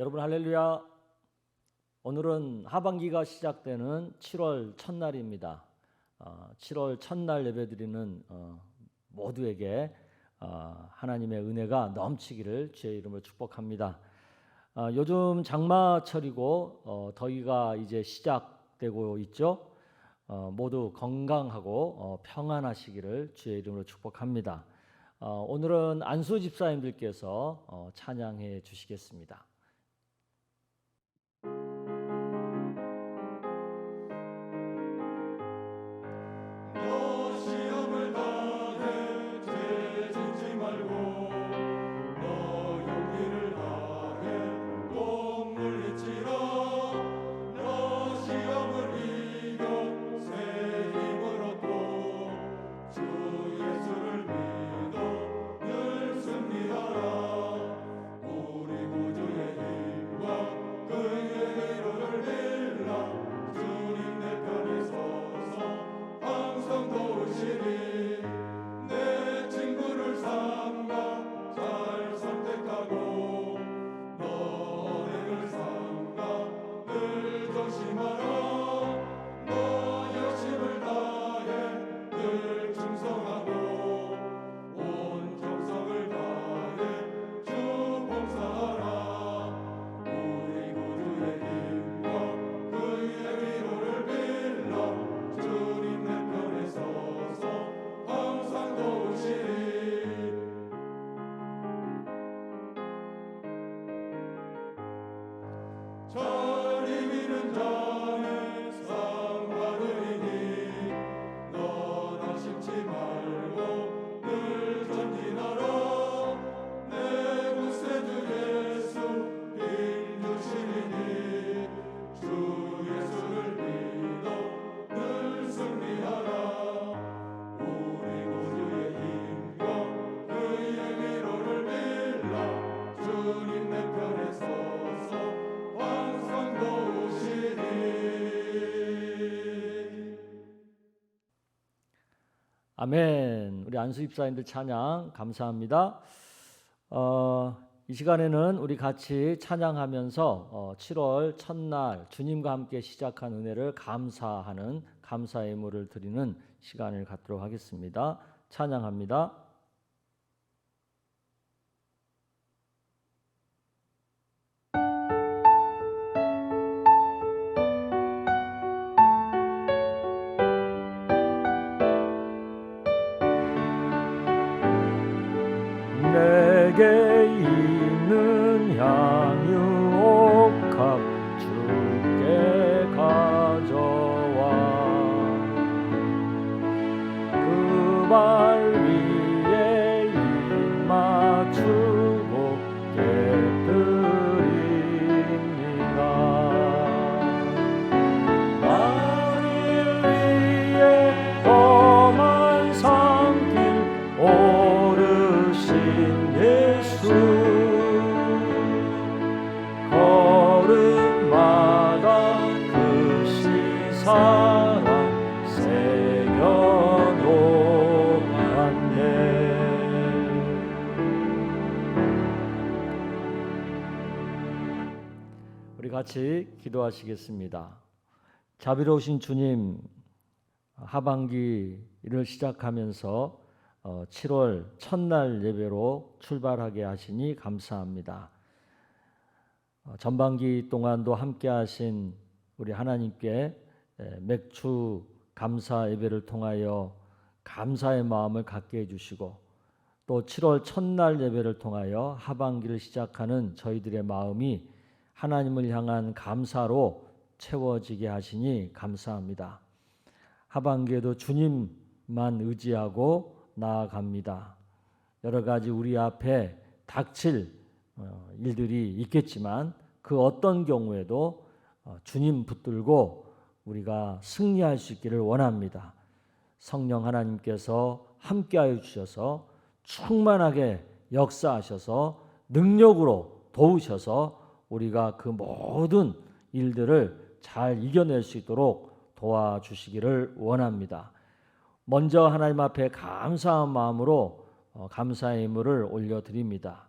여러분 할렐루야. 오늘은 하반기가 시작되는 7월 첫날입니다. 7월 첫날 예배드리는 모두에게 하나님의 은혜가 넘치기를 주의 이름으로 축복합니다. 요즘 장마철이고 더위가 이제 시작되고 있죠. 모두 건강하고 평안하시기를 주의 이름으로 축복합니다. 오늘은 안수 집사님들께서 찬양해 주시겠습니다. 아멘. 우리 안수 집사님들 찬양 감사합니다. 이 시간에는 우리 같이 찬양하면서 7월 첫날 주님과 함께 시작한 은혜를 감사하는 감사 예물을 드리는 시간을 갖도록 하겠습니다. 찬양합니다. 내게 있는 향유옥합 주께 가져와 그 발 위에 입 맞추고 깨뜨립니다. 나를 위해 험한 산길 오르신 예수 걸음마다 그 시사랑 새겨놓았네. 우리 같이 기도하시겠습니다. 자비로우신 주님, 하반기를 시작하면서 7월 첫날 예배로 출발하게 하시니 감사합니다. 전반기 동안도 함께 하신 우리 하나님께 맥주 감사 예배를 통하여 감사의 마음을 갖게 해주시고 또 7월 첫날 예배를 통하여 하반기를 시작하는 저희들의 마음이 하나님을 향한 감사로 채워지게 하시니 감사합니다. 하반기에도 주님만 의지하고 나아갑니다. 여러 가지 우리 앞에 닥칠 일들이 있겠지만 그 어떤 경우에도 주님 붙들고 우리가 승리할 수 있기를 원합니다. 성령 하나님께서 함께하여 주셔서 충만하게 역사하셔서 능력으로 도우셔서 우리가 그 모든 일들을 잘 이겨낼 수 있도록 도와주시기를 원합니다. 먼저 하나님 앞에 감사한 마음으로 감사의 예물을 올려드립니다.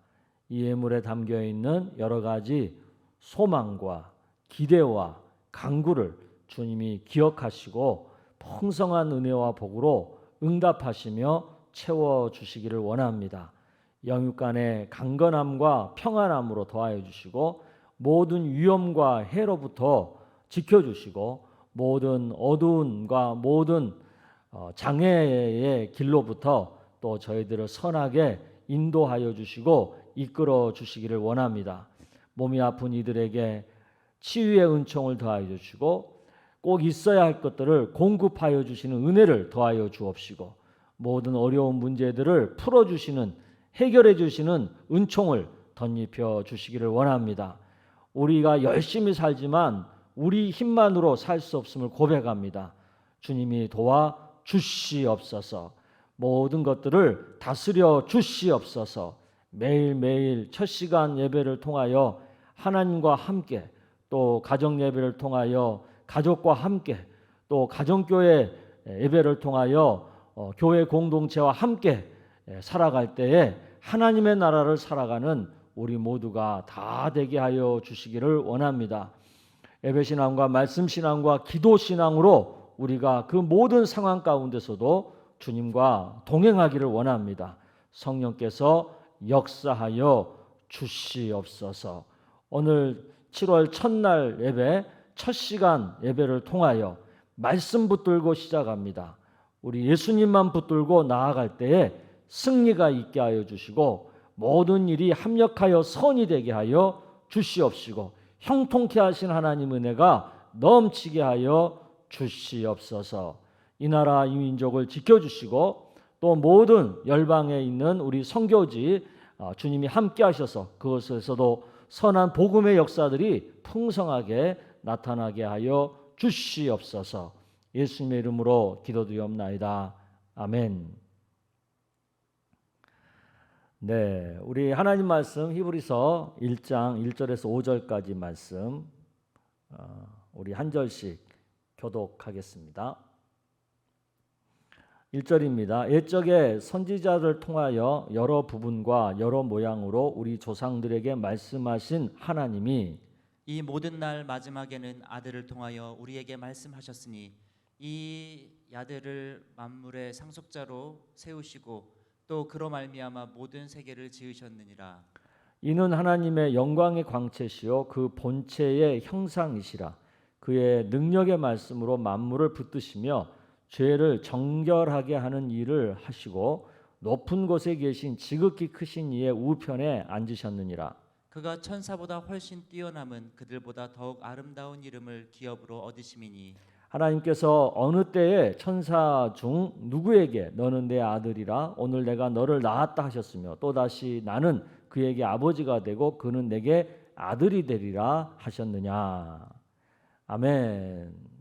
이 예물에 담겨있는 여러 가지 소망과 기대와 간구를 주님이 기억하시고 풍성한 은혜와 복으로 응답하시며 채워주시기를 원합니다. 영육 간의 강건함과 평안함으로 도와여 주시고 모든 위험과 해로부터 지켜주시고 모든 어두움과 모든 장애의 길로부터 또 저희들을 선하게 인도하여 주시고 이끌어 주시기를 원합니다. 몸이 아픈 이들에게 치유의 은총을 더하여 주시고 꼭 있어야 할 것들을 공급하여 주시는 은혜를 더하여 주옵시고 모든 어려운 문제들을 풀어주시는 해결해 주시는 은총을 덧입혀 주시기를 원합니다. 우리가 열심히 살지만 우리 힘만으로 살 수 없음을 고백합니다. 주님이 도와 주시옵소서. 모든 것들을 다스려 주시옵소서. 매일매일 첫 시간 예배를 통하여 하나님과 함께 또 가정 예배를 통하여 가족과 함께 또 가정교회 예배를 통하여 교회 공동체와 함께 살아갈 때에 하나님의 나라를 살아가는 우리 모두가 다 되게 하여 주시기를 원합니다. 예배신앙과 말씀신앙과 기도신앙으로 우리가 그 모든 상황 가운데서도 주님과 동행하기를 원합니다. 성령께서 역사하여 주시옵소서. 오늘 7월 첫날 예배 첫 시간 예배를 통하여 말씀 붙들고 시작합니다. 우리 예수님만 붙들고 나아갈 때에 승리가 있게 하여 주시고 모든 일이 합력하여 선이 되게 하여 주시옵시고 형통케 하신 하나님 은혜가 넘치게 하여 주시옵소서. 이 나라 이 민족을 지켜주시고 또 모든 열방에 있는 우리 선교지 주님이 함께 하셔서 그것에서도 선한 복음의 역사들이 풍성하게 나타나게 하여 주시옵소서. 예수님의 이름으로 기도드리옵나이다. 아멘. 네, 우리 하나님 말씀 히브리서 1장 1절에서 5절까지 말씀 우리 한 절씩 교독하겠습니다. 1절입니다. 옛적에 선지자를 통하여 여러 부분과 여러 모양으로 우리 조상들에게 말씀하신 하나님이 이 모든 날 마지막에는 아들을 통하여 우리에게 말씀하셨으니 이 아들을 만물의 상속자로 세우시고 또 그로 말미암아 모든 세계를 지으셨느니라. 이는 하나님의 영광의 광채시요 그 본체의 형상이시라. 그의 능력의 말씀으로 만물을 붙드시며 죄를 정결하게 하는 일을 하시고 높은 곳에 계신 지극히 크신 이의 우편에 앉으셨느니라. 그가 천사보다 훨씬 뛰어남은 그들보다 더욱 아름다운 이름을 기업으로 얻으심이니 하나님께서 어느 때에 천사 중 누구에게 너는 내 아들이라 오늘 내가 너를 낳았다 하셨으며 또다시 나는 그에게 아버지가 되고 그는 내게 아들이 되리라 하셨느냐. 아멘.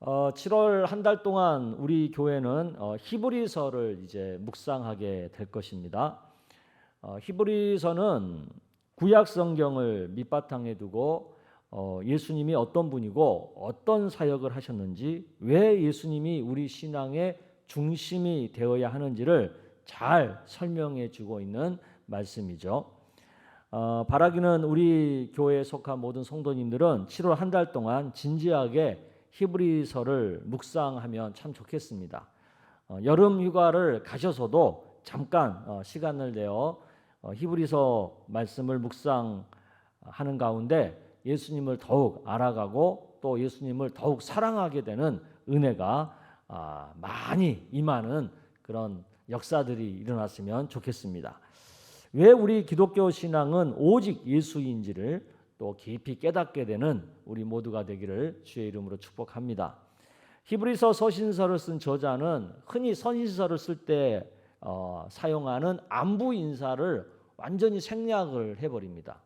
7월 한 달 동안 우리 교회는 히브리서를 이제 묵상하게 될 것입니다. 히브리서는 구약 성경을 밑바탕에 두고 예수님이 어떤 분이고 어떤 사역을 하셨는지 왜 예수님이 우리 신앙의 중심이 되어야 하는지를 잘 설명해 주고 있는 말씀이죠. 바라기는 우리 교회에 속한 모든 성도님들은 7월 한 달 동안 진지하게 히브리서를 묵상하면 참 좋겠습니다. 여름 휴가를 가셔서도 잠깐 시간을 내어 히브리서 말씀을 묵상하는 가운데 예수님을 더욱 알아가고 또 예수님을 더욱 사랑하게 되는 은혜가 많이 임하는 그런 역사들이 일어났으면 좋겠습니다. 왜 우리 기독교 신앙은 오직 예수인지를 또 깊이 깨닫게 되는 우리 모두가 되기를 주의 이름으로 축복합니다. 히브리서 서신서를 쓴 저자는 흔히 서신서를 쓸 때 사용하는 안부 인사를 완전히 생략을 해버립니다.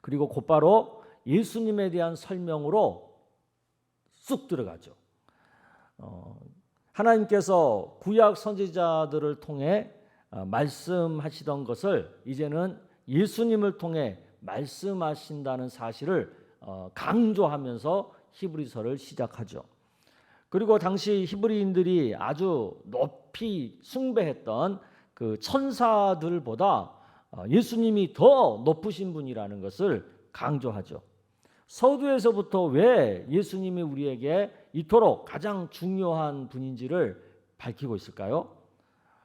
그리고 곧바로 예수님에 대한 설명으로 쑥 들어가죠. 하나님께서 구약 선지자들을 통해 말씀하시던 것을 이제는 예수님을 통해 말씀하신다는 사실을 강조하면서 히브리서를 시작하죠. 그리고 당시 히브리인들이 아주 높이 숭배했던 그 천사들보다 예수님이 더 높으신 분이라는 것을 강조하죠. 서두에서부터 왜 예수님이 우리에게 이토록 가장 중요한 분인지를 밝히고 있을까요?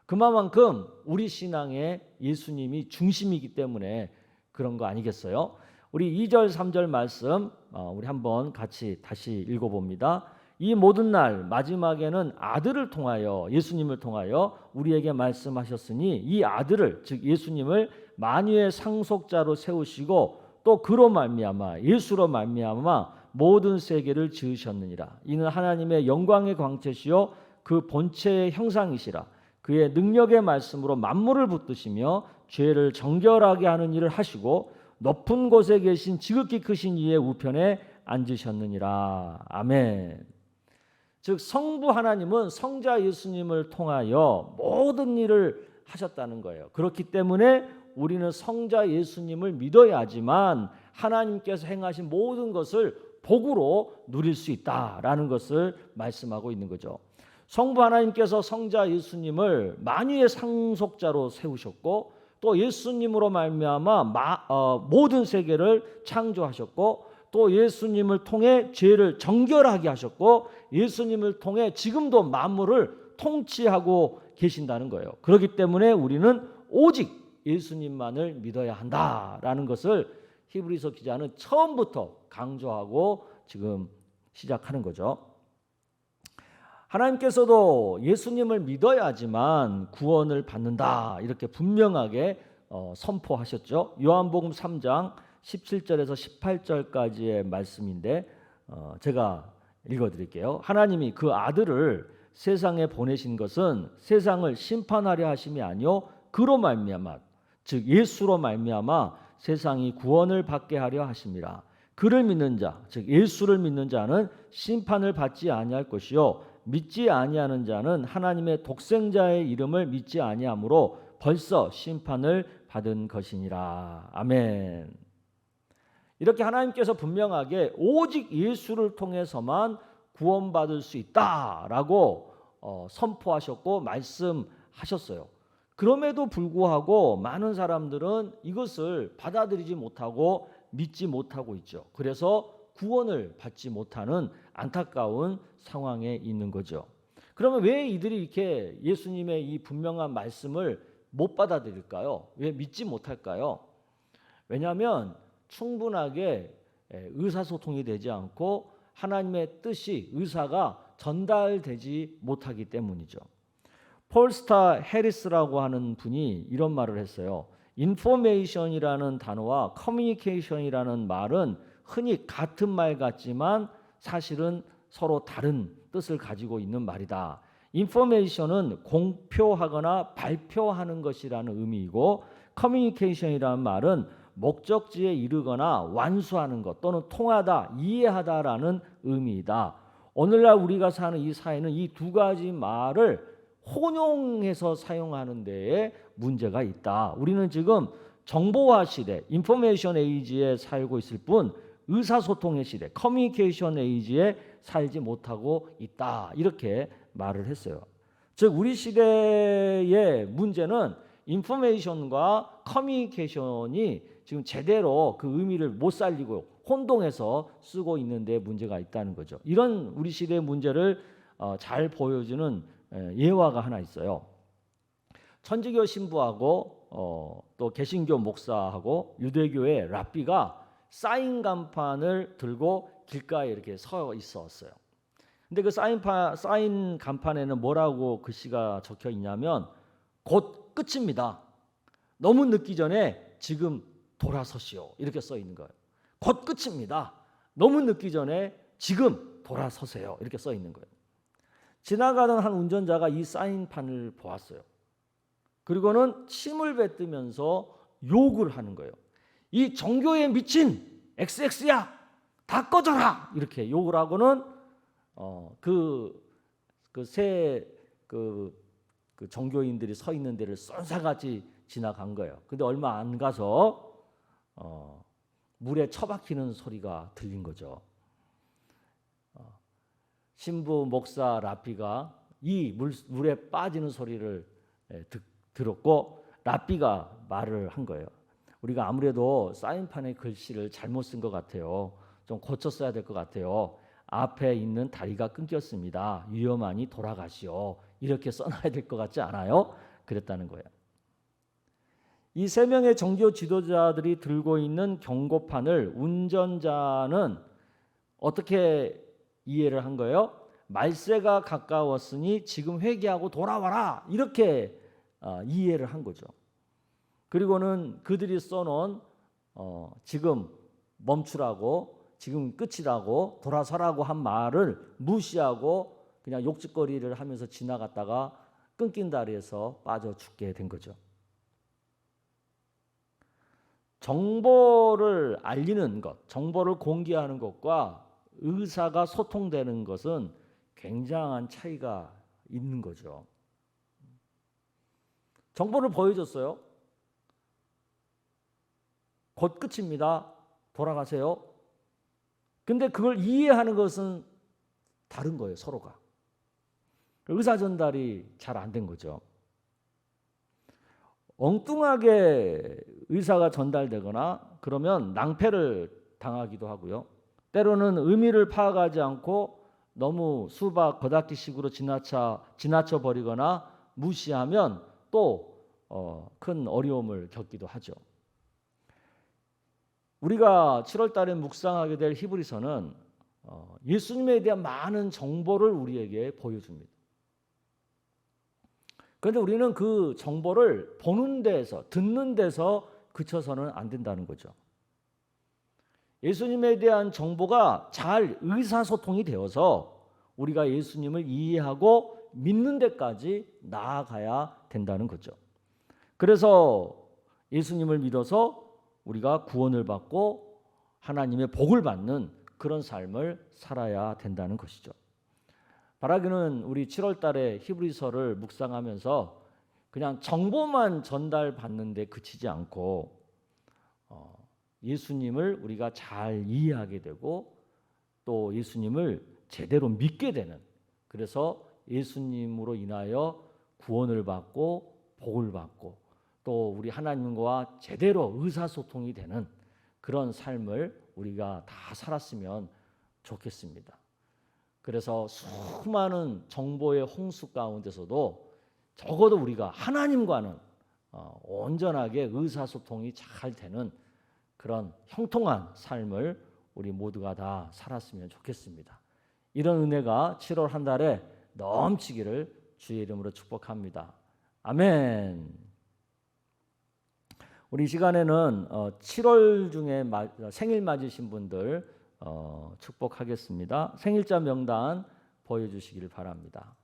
그만큼 우리 신앙에 예수님이 중심이기 때문에 그런 거 아니겠어요? 우리 2절 3절 말씀 우리 한번 같이 다시 읽어봅니다. 이 모든 날 마지막에는 아들을 통하여 예수님을 통하여 우리에게 말씀하셨으니 이 아들을 즉 예수님을 만유의 상속자로 세우시고 또 그로 말미암아 예수로 말미암아 모든 세계를 지으셨느니라. 이는 하나님의 영광의 광채시요 그 본체의 형상이시라. 그의 능력의 말씀으로 만물을 붙드시며 죄를 정결하게 하는 일을 하시고 높은 곳에 계신 지극히 크신 이의 우편에 앉으셨느니라. 아멘. 즉 성부 하나님은 성자 예수님을 통하여 모든 일을 하셨다는 거예요. 그렇기 때문에 우리는 성자 예수님을 믿어야지만 하나님께서 행하신 모든 것을 복으로 누릴 수 있다라는 것을 말씀하고 있는 거죠. 성부 하나님께서 성자 예수님을 만유의 상속자로 세우셨고 또 예수님으로 말미암아 모든 세계를 창조하셨고 또 예수님을 통해 죄를 정결하게 하셨고 예수님을 통해 지금도 만물을 통치하고 계신다는 거예요. 그렇기 때문에 우리는 오직 예수님만을 믿어야 한다라는 것을 히브리서 기자는 처음부터 강조하고 지금 시작하는 거죠. 하나님께서도 예수님을 믿어야지만 구원을 받는다 이렇게 분명하게 선포하셨죠. 요한복음 3장 17절에서 18절까지의 말씀인데 제가 읽어드릴게요. 하나님이 그 아들을 세상에 보내신 것은 세상을 심판하려 하심이 아니요 그로 말미암아 즉 예수로 말미암아 세상이 구원을 받게 하려 하심이라. 그를 믿는 자 즉 예수를 믿는 자는 심판을 받지 아니할 것이요 믿지 아니하는 자는 하나님의 독생자의 이름을 믿지 아니하므로 벌써 심판을 받은 것이니라. 아멘. 이렇게 하나님께서 분명하게 오직 예수를 통해서만 구원받을 수 있다라고 선포하셨고 말씀하셨어요. 그럼에도 불구하고 많은 사람들은 이것을 받아들이지 못하고 믿지 못하고 있죠. 그래서 구원을 받지 못하는 안타까운 상황에 있는 거죠. 그러면 왜 이들이 이렇게 예수님의 이 분명한 말씀을 못 받아들일까요? 왜 믿지 못할까요? 왜냐하면 충분하게 의사소통이 되지 않고 하나님의 뜻이 의사가 전달되지 못하기 때문이죠. 폴 스타 해리스라고 하는 분이 이런 말을 했어요. 인포메이션이라는 단어와 커뮤니케이션이라는 말은 흔히 같은 말 같지만 사실은 서로 다른 뜻을 가지고 있는 말이다. 인포메이션은 공표하거나 발표하는 것이라는 의미이고 커뮤니케이션이라는 말은 목적지에 이르거나 완수하는 것 또는 통하다, 이해하다라는 의미이다. 오늘날 우리가 사는 이 사회는 이 두 가지 말을 혼용해서 사용하는 데에 문제가 있다. 우리는 지금 정보화 시대, 인포메이션 에이지에 살고 있을 뿐 의사소통의 시대, 커뮤니케이션 에이지에 살지 못하고 있다. 이렇게 말을 했어요. 즉 우리 시대의 문제는 인포메이션과 커뮤니케이션이 지금 제대로 그 의미를 못 살리고 혼동해서 쓰고 있는 데 문제가 있다는 거죠. 이런 우리 시대의 문제를 잘 보여주는 예화가 하나 있어요. 천주교 신부하고 또 개신교 목사하고 유대교의 랍비가 사인 간판을 들고 길가에 이렇게 서 있었어요. 근데 그 사인 간판에는 뭐라고 글씨가 적혀 있냐면 곧 끝입니다. 너무 늦기 전에 지금 돌아서시오. 이렇게 써 있는 거예요. 곧 끝입니다. 너무 늦기 전에 지금 돌아서세요. 이렇게 써 있는 거예요. 지나가던 한 운전자가 이 사인판을 보았어요. 그리고는 침을 뱉으면서 욕을 하는 거예요. 이 종교에 미친 XX야, 다 꺼져라 이렇게 욕을 하고는 그 종교인들이 서 있는 데를 쏜사같이 지나간 거예요. 근데 얼마 안 가서 물에 처박히는 소리가 들린 거죠. 신부, 목사, 랍비가 이 물에 빠지는 소리를 들었고 랍비가 말을 한 거예요. 우리가 아무래도 사인판의 글씨를 잘못 쓴 것 같아요. 좀 고쳐 써야 될 것 같아요. 앞에 있는 다리가 끊겼습니다. 위험하니 돌아가시오. 이렇게 써놔야 될 것 같지 않아요? 그랬다는 거예요. 이 세 명의 종교 지도자들이 들고 있는 경고판을 운전자는 어떻게 이해를 한 거예요? 말세가 가까웠으니 지금 회개하고 돌아와라, 이렇게 이해를 한 거죠. 그리고는 그들이 써놓은 지금 멈추라고, 지금 끝이라고, 돌아서라고 한 말을 무시하고 그냥 욕짓거리를 하면서 지나갔다가 끊긴 다리에서 빠져 죽게 된 거죠. 정보를 알리는 것, 정보를 공개하는 것과 의사가 소통되는 것은 굉장한 차이가 있는 거죠. 정보를 보여줬어요. 곧 끝입니다. 돌아가세요. 근데 그걸 이해하는 것은 다른 거예요, 서로가. 의사 전달이 잘 안 된 거죠. 엉뚱하게 의사가 전달되거나 그러면 낭패를 당하기도 하고요. 때로는 의미를 파악하지 않고 너무 수박 겉핥기식으로 지나쳐 버리거나 무시하면 또 큰 어려움을 겪기도 하죠. 우리가 7월 달에 묵상하게 될 히브리서는 예수님에 대한 많은 정보를 우리에게 보여줍니다. 그런데 우리는 그 정보를 보는 데서, 듣는 데서 그쳐서는 안 된다는 거죠. 예수님에 대한 정보가 잘 의사소통이 되어서 우리가 예수님을 이해하고 믿는 데까지 나아가야 된다는 거죠. 그래서 예수님을 믿어서 우리가 구원을 받고 하나님의 복을 받는 그런 삶을 살아야 된다는 것이죠. 바라기는 우리 7월 달에 히브리서를 묵상하면서 그냥 정보만 전달받는 데 그치지 않고 예수님을 우리가 잘 이해하게 되고 또 예수님을 제대로 믿게 되는, 그래서 예수님으로 인하여 구원을 받고 복을 받고 또 우리 하나님과 제대로 의사소통이 되는 그런 삶을 우리가 다 살았으면 좋겠습니다. 그래서 수많은 정보의 홍수 가운데서도 적어도 우리가 하나님과는 온전하게 의사소통이 잘 되는 그런 형통한 삶을 우리 모두가 다 살았으면 좋겠습니다. 이런 은혜가 7월 한 달에 넘치기를 주의 이름으로 축복합니다. 아멘. 우리 시간에는 7월 중에 생일 맞으신 분들 축복하겠습니다. 생일자 명단 보여주시기를 바랍니다.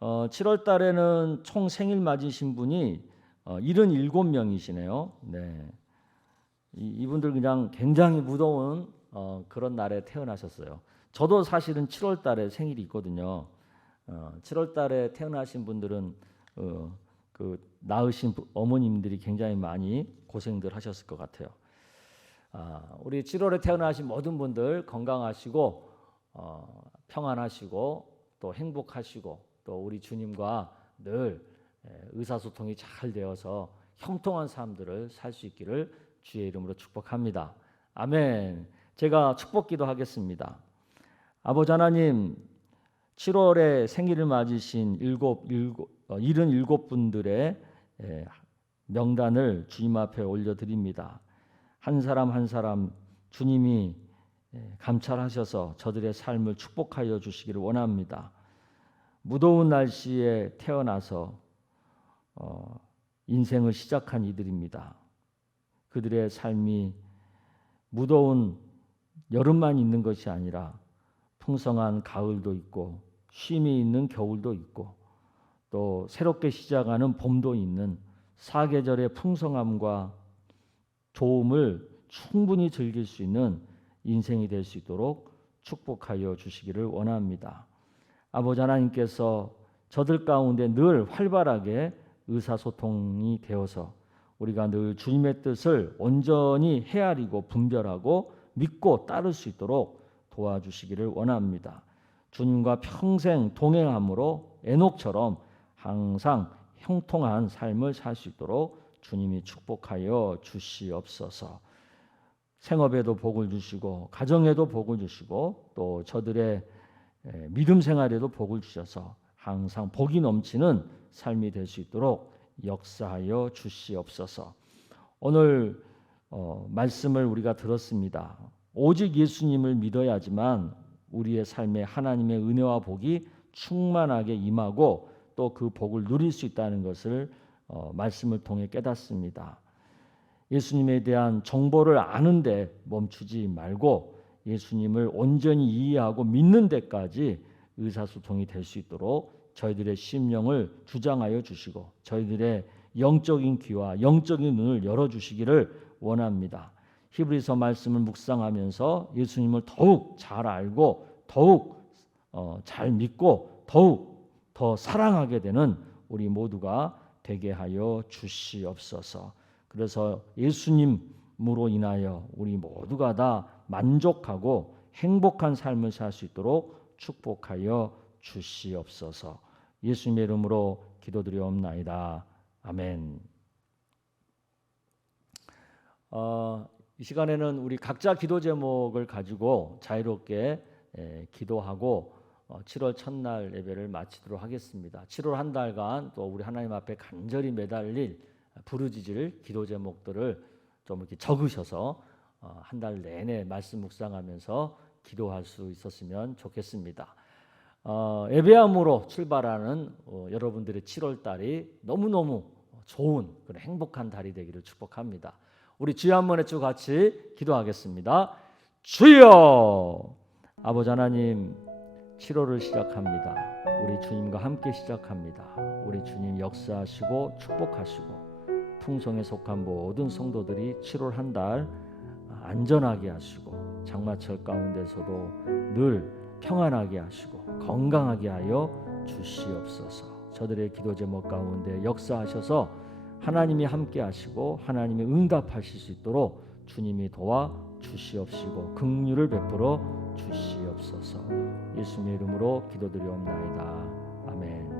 7월 달에는 총 생일 맞으신 분이 77명이시네요. 네. 이분들 그냥 굉장히 무더운 그런 날에 태어나셨어요. 저도 사실은 7월 달에 생일이 있거든요. 7월 달에 태어나신 분들은 그 낳으신 어머님들이 굉장히 많이 고생들 하셨을 것 같아요. 우리 7월에 태어나신 모든 분들 건강하시고 평안하시고 또 행복하시고 또 우리 주님과 늘 의사소통이 잘 되어서 형통한 삶들을 살 수 있기를 주의 이름으로 축복합니다. 아멘. 제가 축복기도 하겠습니다. 아버지 하나님, 7월에 생일을 맞으신 77분들의 명단을 주님 앞에 올려드립니다. 한 사람 한 사람 주님이 감찰하셔서 저들의 삶을 축복하여 주시기를 원합니다. 무더운 날씨에 태어나서 인생을 시작한 이들입니다. 그들의 삶이 무더운 여름만 있는 것이 아니라 풍성한 가을도 있고 쉼이 있는 겨울도 있고 또 새롭게 시작하는 봄도 있는 사계절의 풍성함과 좋음을 충분히 즐길 수 있는 인생이 될 수 있도록 축복하여 주시기를 원합니다. 아버지 하나님께서 저들 가운데 늘 활발하게 의사소통이 되어서 우리가 늘 주님의 뜻을 온전히 헤아리고 분별하고 믿고 따를 수 있도록 도와주시기를 원합니다. 주님과 평생 동행함으로 에녹처럼 항상 형통한 삶을 살 수 있도록 주님이 축복하여 주시옵소서. 생업에도 복을 주시고 가정에도 복을 주시고 또 저들의 믿음 생활에도 복을 주셔서 항상 복이 넘치는 삶이 될 수 있도록 역사하여 주시옵소서. 오늘 말씀을 우리가 들었습니다. 오직 예수님을 믿어야지만 우리의 삶에 하나님의 은혜와 복이 충만하게 임하고 또 그 복을 누릴 수 있다는 것을 말씀을 통해 깨닫습니다. 예수님에 대한 정보를 아는데 멈추지 말고 예수님을 온전히 이해하고 믿는 데까지 의사소통이 될 수 있도록 저희들의 심령을 주장하여 주시고 저희들의 영적인 귀와 영적인 눈을 열어주시기를 원합니다. 히브리서 말씀을 묵상하면서 예수님을 더욱 잘 알고 더욱 잘 믿고 더욱 더 사랑하게 되는 우리 모두가 되게 하여 주시옵소서. 그래서 예수님으로 인하여 우리 모두가 다 만족하고 행복한 삶을 살 수 있도록 축복하여 주시옵소서. 예수님의 이름으로 기도드리옵나이다. 아멘. 이 시간에는 우리 각자 기도 제목을 가지고 자유롭게 기도하고 7월 첫날 예배를 마치도록 하겠습니다. 7월 한 달간 또 우리 하나님 앞에 간절히 매달릴 부르짖을 기도 제목들을 좀 이렇게 적으셔서 한 달 내내 말씀 묵상하면서 기도할 수 있었으면 좋겠습니다. 예배함으로 출발하는 여러분들의 7월 달이 너무너무 좋은 그런 행복한 달이 되기를 축복합니다. 우리 주여 한번 해주 같이 기도하겠습니다. 주여! 아버지 하나님, 7월을 시작합니다. 우리 주님과 함께 시작합니다. 우리 주님 역사하시고 축복하시고 풍성에 속한 모든 성도들이 7월 한 달 안전하게 하시고 장마철 가운데서도 늘 평안하게 하시고 건강하게 하여 주시옵소서. 저들의 기도 제목 가운데 역사하셔서 하나님이 함께 하시고 하나님이 응답하실 수 있도록 주님이 도와 주시옵시고 긍휼을 베풀어 주시옵소서. 예수님의 이름으로 기도드리옵나이다. 아멘.